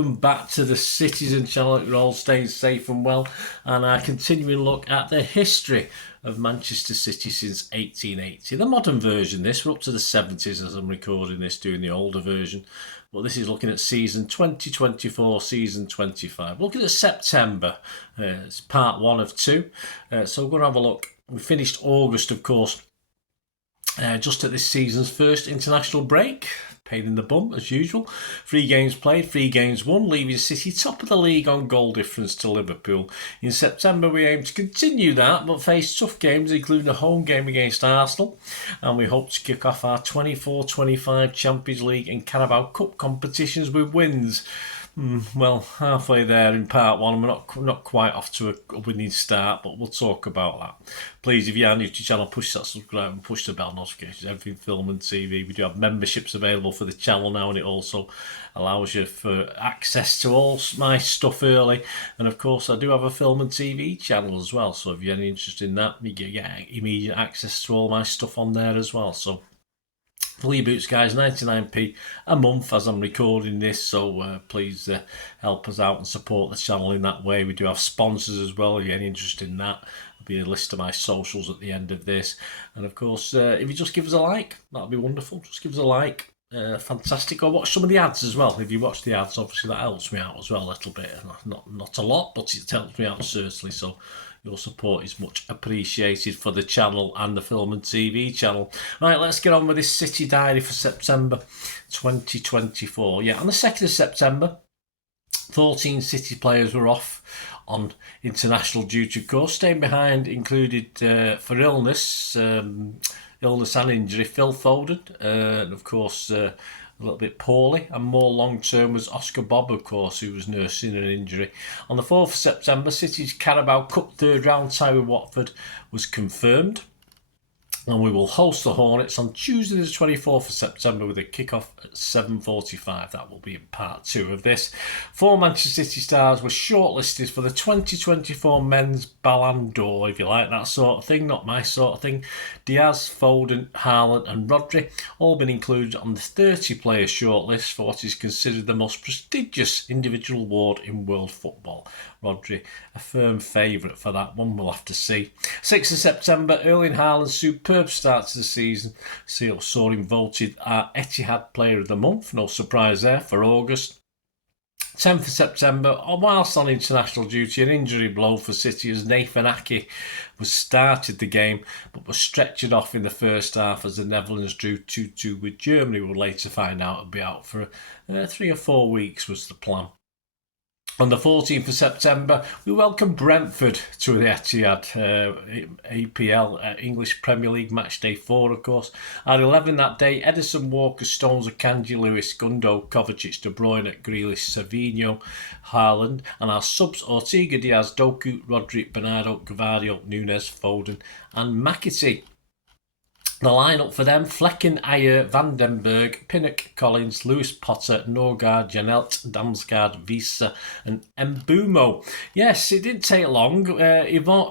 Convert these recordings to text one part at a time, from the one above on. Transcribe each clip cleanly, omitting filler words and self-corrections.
welcome back to the Citizen channel. You're all staying safe and well, and I continuing look at the history of Manchester City since 1880. The modern version, we're up to the 70s as I'm recording this, doing the older version, but this is looking at season 2024, season 25. Looking at September, it's part 1 of 2, so we're going to have a look. We finished August, of course, just at this season's first international break. Pain in the bum, as usual. 3 games played, 3 games won, leaving City top of the league on goal difference to Liverpool. In September, we aim to continue that, but face tough games, including a home game against Arsenal. And we hope to kick off our 24-25 Champions League and Carabao Cup competitions with wins. Well, halfway there in part 1, we're not quite off to a winning start, but we'll talk about that. Please, if you are new to the channel, push that subscribe and push the bell notifications, everything film and TV. We do have memberships available for the channel now, and it also allows you for access to all my stuff early. And of course, I do have a film and TV channel as well, so if you're any interest in that, you get immediate access to all my stuff on there as well. So Flea Boots, guys, 99p a month as I'm recording this, so please help us out and support the channel in that way. We do have sponsors as well, if you're any interest in that. There'll be a list of my socials at the end of this. And of course, if you just give us a like, that'll be wonderful. Just give us a like. Fantastic. Or watch some of the ads as well. If you watch the ads, obviously that helps me out as well a little bit. Not a lot, but it helps me out certainly. So your support is much appreciated for the channel and the film and TV channel. Right, let's get on with this City diary for September 2024. Yeah, on the 2nd of September, 14 City players were off on international duty, of course. Staying behind included, for illness and injury, Phil Foden, and of course a little bit poorly, and more long-term was Oscar Bob, of course, who was nursing an injury. On the 4th of September, City's Carabao Cup third-round tie with Watford was confirmed, and we will host the Hornets on Tuesday the 24th of September with a kick-off at 7:45. That will be in part 2 of this. 4 Manchester City stars were shortlisted for the 2024 Men's Ballon d'Or, if you like that sort of thing, not my sort of thing. Diaz, Foden, Haaland and Rodri all been included on the 30-player shortlist for what is considered the most prestigious individual award in world football. Rodri, a firm favourite for that one, we'll have to see. 6th of September, Erling Haaland's superb start to the season saw him voted our Etihad Player of the Month, no surprise there, for August. 10th of September, whilst on international duty, an injury blow for City as Nathan Ake was started the game but was stretchered off in the first half as the Netherlands drew 2-2 with Germany. We'll later find out it'll be out for 3 or 4 weeks was the plan. On the 14th of September, we welcomed Brentford to the Etihad APL, English Premier League match day 4, of course. At 11 that day, Edison, Walker, Stones, Akanji, Lewis, Gundo, Kovacic, De Bruyne, Grealish, Savinho, Haaland, and our subs Ortega, Diaz, Doku, Rodri, Bernardo, Gvardiol, Nunes, Foden and McAtee. The lineup for them: Flecken, Ayer, Vandenberg, Pinnock, Collins, Lewis Potter, Norgard, Janelt, Damsgaard, Visa and Mbumo. Yes, it didn't take long.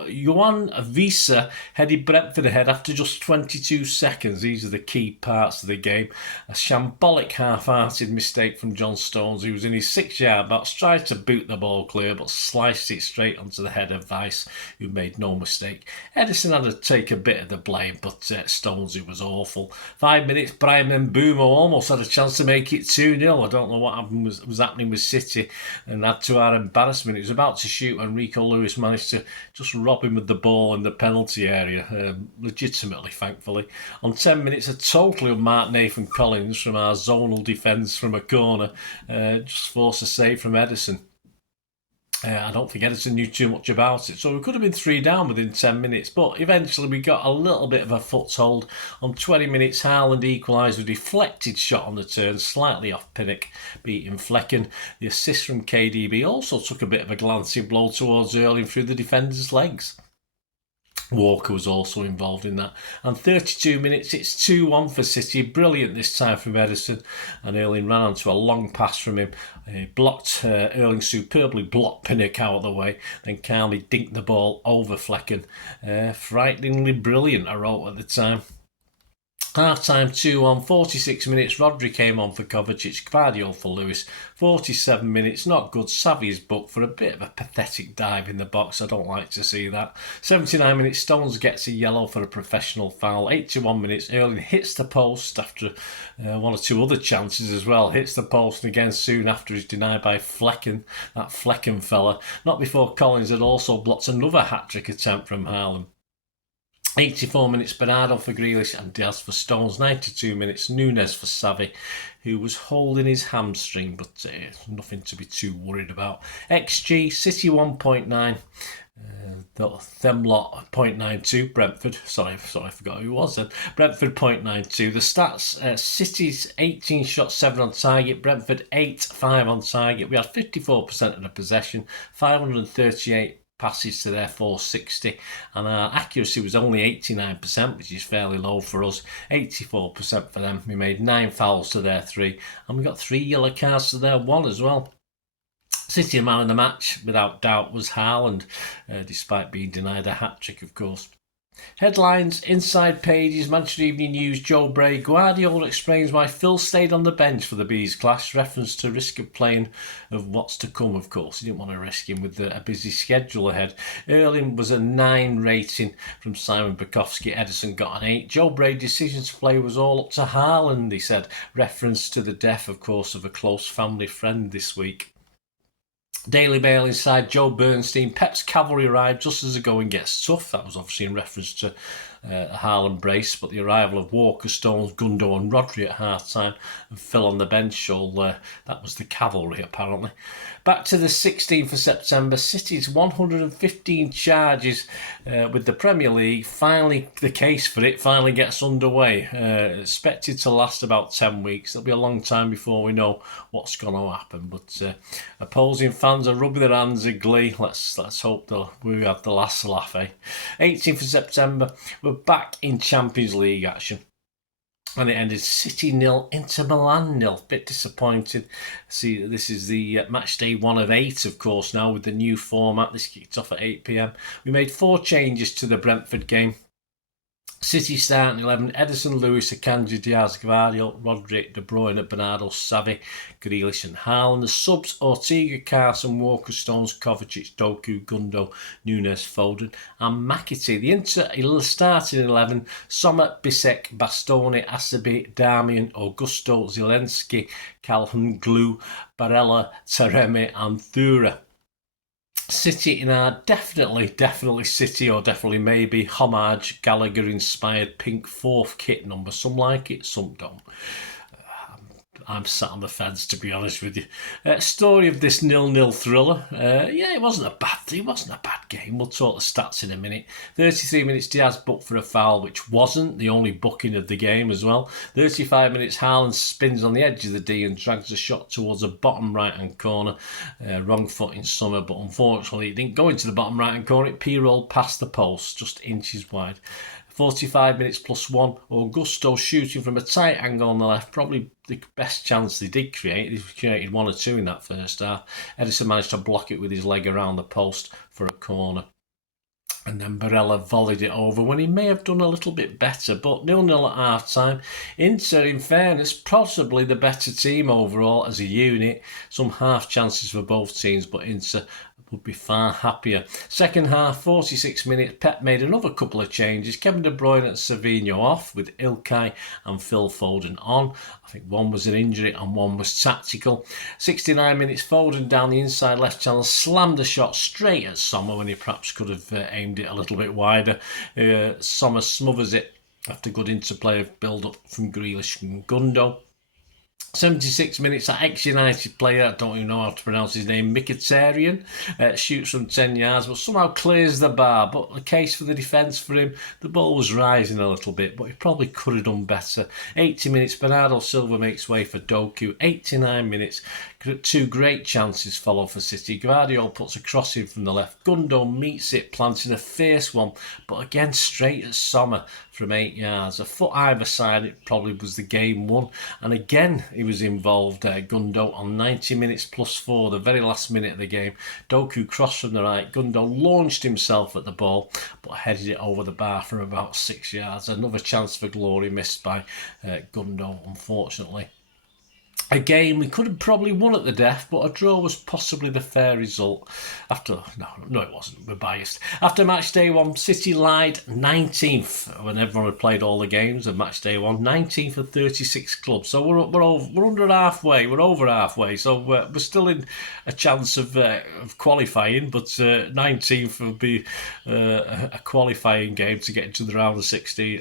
Johan Visa headed Brentford ahead after just 22 seconds. These are the key parts of the game. A shambolic half-hearted mistake from John Stones, who was in his 6-yard box, tried to boot the ball clear but sliced it straight onto the head of Weiss, who made no mistake. Edison had to take a bit of the blame, but Stones, it was awful. 5 minutes, Brian Mbumo almost had a chance to make it 2-0. I don't know what happened was happening with City, and add to our embarrassment, he was about to shoot when Rico Lewis managed to just rob him with the ball in the penalty area, legitimately, thankfully. On 10 minutes, a totally unmarked Nathan Collins from our zonal defence from a corner just forced a save from Edison. I don't think Edison knew too much about it, so we could have been 3 down within 10 minutes, but eventually we got a little bit of a foothold. On 20 minutes, Haaland equalised with a deflected shot on the turn, slightly off Pinnock, beating Flecken. The assist from KDB also took a bit of a glancing blow towards Erling through the defender's legs. Walker was also involved in that. And 32 minutes, it's 2-1 for City. Brilliant this time from Edison. And Erling ran onto a long pass from him. Erling superbly blocked Pinnock out of the way. Then calmly dinked the ball over Flecken. Frighteningly brilliant, I wrote at the time. Half-time 2-1, 46 minutes, Rodri came on for Kovacic, Gvardiol for Lewis. 47 minutes, not good, Savvy's booked for a bit of a pathetic dive in the box, I don't like to see that. 79 minutes, Stones gets a yellow for a professional foul. 81 minutes, Erling hits the post after one or two other chances as well. Hits the post, and again soon after is denied by Flecken, that Flecken fella. Not before Collins had also blocked another hat-trick attempt from Haaland. 84 minutes, Bernardo for Grealish and Diaz for Stones. 92 minutes, Nunes for Savvy, who was holding his hamstring, but nothing to be too worried about. XG, City 1.9, them lot 0.92, Brentford, sorry, I forgot who it was then. Brentford 0.92. The stats, City's 18 shots, 7 on target, Brentford 8, 5 on target. We had 54% of the possession, 538 passes to their 460, and our accuracy was only 89%, which is fairly low for us. 84% for them. We made 9 fouls to their 3, and we got 3 yellow cards to their 1 as well. City man of the match, without doubt, was Haaland, despite being denied a hat-trick, of course. Headlines, inside pages, Manchester Evening News, Joe Bray, Guardiola explains why Phil stayed on the bench for the Bees clash, reference to risk of playing of what's to come, of course. He didn't want to risk him with a busy schedule ahead. Erling was a 9 rating from Simon Bukowski, Edison got an 8. Joe Bray's decision to play was all up to Haaland, he said, reference to the death, of course, of a close family friend this week. Daily Mail inside, Joe Bernstein, Pep's cavalry arrived just as the going gets tough. That was obviously in reference to Haaland brace, but the arrival of Walker, Stones, Gundo and Rodri at half-time and Phil on the bench, so that was the cavalry apparently. Back to the 16th of September, City's 115 charges with the Premier League, finally the case for it finally gets underway. Expected to last about 10 weeks. It'll be a long time before we know what's going to happen, but opposing fans are rubbing their hands in glee. Let's hope we have the last laugh, eh? 18th of September, we're back in Champions League action. And it ended City 0, Inter Milan 0. Bit disappointed. See, this is the match day 1 of 8, of course, now with the new format. This kicked off at 8 p.m. We made 4 changes to the Brentford game. City starting 11, Edison, Lewis, Akanji, Diaz, Gvardiol, Rodri, De Bruyne, Bernardo, Savvy, Grealish and Haaland. The subs, Ortega, Carson, Walker, Stones, Kovacic, Doku, Gundo, Nunes, Foden and McAtee. The Inter starting 11, Sommer, Bisek, Bastoni, Asabi, Darmian, Augusto, Zielinski, Calhoun-Glue, Barella, Taremi and Thura. City in our definitely City or definitely maybe homage Gallagher inspired pink 4th kit number. Some like it, some don't. I'm sat on the fence, to be honest with you. Story of this 0-0 thriller. It wasn't a bad game. We'll talk the stats in a minute. 33 minutes, Diaz booked for a foul, which wasn't the only booking of the game as well. 35 minutes, Haaland spins on the edge of the D and drags a shot towards the bottom right-hand corner. Wrong foot in Summer, but unfortunately it didn't go into the bottom right-hand corner. It P-rolled past the post, just inches wide. 45 minutes plus 1, Augusto shooting from a tight angle on the left, probably the best chance they did create. They created 1 or 2 in that first half. Edison managed to block it with his leg around the post for a corner. And then Barella volleyed it over when he may have done a little bit better, but 0-0 at half-time. Inter, in fairness, possibly the better team overall as a unit. Some half chances for both teams, but Inter would be far happier. Second half, 46 minutes, Pep made another couple of changes. Kevin De Bruyne and Savinho off, with Ilkay and Phil Foden on. I think one was an injury and one was tactical. 69 minutes, Foden down the inside left channel, slammed a shot straight at Sommer when he perhaps could have aimed it a little bit wider. Sommer smothers it after good interplay of build-up from Grealish and Gundo. 76 minutes, that ex-United player, I don't even know how to pronounce his name, Mkhitaryan, shoots from 10 yards, but somehow clears the bar. But the case for the defence for him, the ball was rising a little bit, but he probably could have done better. 80 minutes, Bernardo Silva makes way for Doku. 89 minutes, 2 great chances follow for City. Gvardiol puts a cross in from the left. Gundo meets it, planting a fierce one, but again straight at Sommer from 8 yards. A foot either side, it probably was the game won. And again, he was involved. Gundo on 90 minutes plus 4, the very last minute of the game. Doku crossed from the right. Gundo launched himself at the ball, but headed it over the bar from about 6 yards. Another chance for glory missed by Gundo, unfortunately. A game we could have probably won at the death, but a draw was possibly the fair result. No, it wasn't. We're biased. After match day 1, City lied 19th when everyone had played all the games of match day 1. 19th of 36 clubs, so we're under halfway. We're over halfway, so we're still in a chance of qualifying. But 19th will be a qualifying game to get into the round of 16,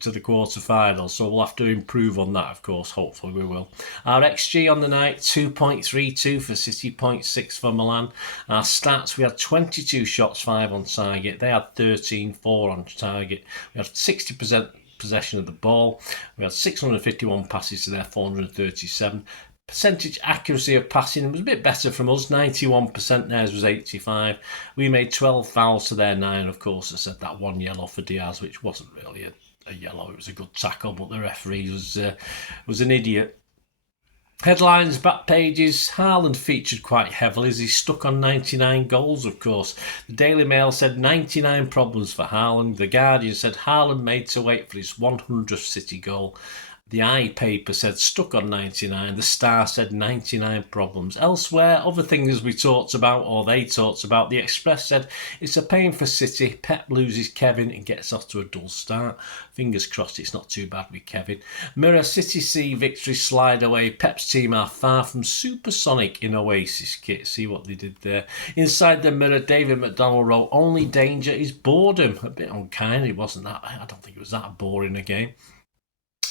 to the quarter-final. So we'll have to improve on that, of course. Hopefully, we will. Our XG on the night, 2.32 for City, 0.6 for Milan. Our stats, we had 22 shots, 5 on target. They had 13, 4 on target. We had 60% possession of the ball. We had 651 passes to their 437. Percentage accuracy of passing was a bit better from us, 91%, theirs was 85. We made 12 fouls to their 9, of course. I said that one yellow for Diaz, which wasn't really a yellow, it was a good tackle, but the referee was an idiot. Headlines, back pages, Haaland featured quite heavily as he stuck on 99 goals, of course. The Daily Mail said 99 problems for Haaland. The Guardian said Haaland made to wait for his 100th City goal. The I paper said stuck on 99. The Star said 99 problems. Elsewhere, other things we talked about, or they talked about. The Express said it's a pain for City. Pep loses Kevin and gets off to a dull start. Fingers crossed it's not too bad with Kevin. Mirror, City see victory slide away. Pep's team are far from supersonic in Oasis kit. See what they did there. Inside the Mirror, David McDonald wrote, only danger is boredom. A bit unkind. It wasn't that. I don't think it was that boring a game.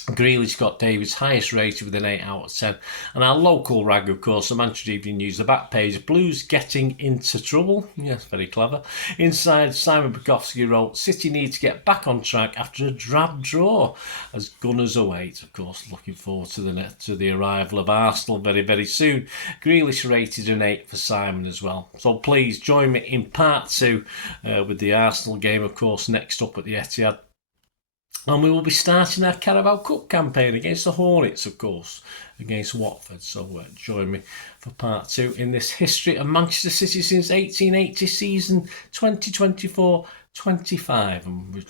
Grealish got David's highest rated with an 8 out of 10. And our local rag, of course, the Manchester Evening News, the back page, Blues getting into trouble. Yes, very clever. Inside, Simon Bukowski wrote, City need to get back on track after a drab draw as Gunners await. Of course, looking forward to the arrival of Arsenal very, very soon. Grealish rated an 8 for Simon as well. So please join me in part 2 with the Arsenal game, of course, next up at the Etihad. And we will be starting our Carabao Cup campaign against the Hornets, of course, against Watford. So join me for part 2 in this history of Manchester City since 1880 season 2024-25. And we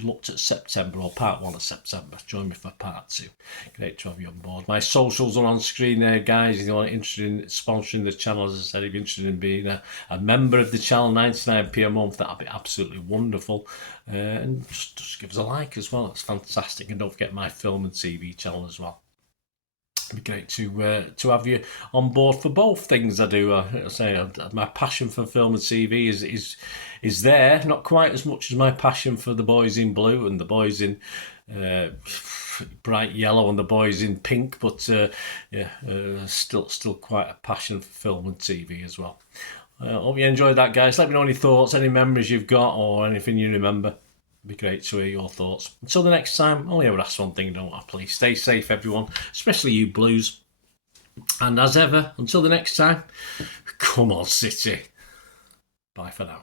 looked at September, or part 1 of September. Join me for part 2. Great to have you on board. My socials are on screen there, guys. If you're interested in sponsoring the channel, as I said, if you're interested in being a member of the channel, 99p a month, that'd be absolutely wonderful. And just give us a like as well. It's fantastic. And don't forget my film and TV channel as well. It'd be great to have you on board for both things I do. I say my passion for film and TV is there, not quite as much as my passion for the boys in blue and the boys in bright yellow and the boys in pink, but still quite a passion for film and TV as well. Hope you enjoyed that, guys. Let me know any thoughts, any memories you've got, or anything you remember. It'd be great to hear your thoughts. Until the next time, I only ever ask one thing, don't I? Please stay safe, everyone, especially you Blues. And as ever, until the next time, come on, City. Bye for now.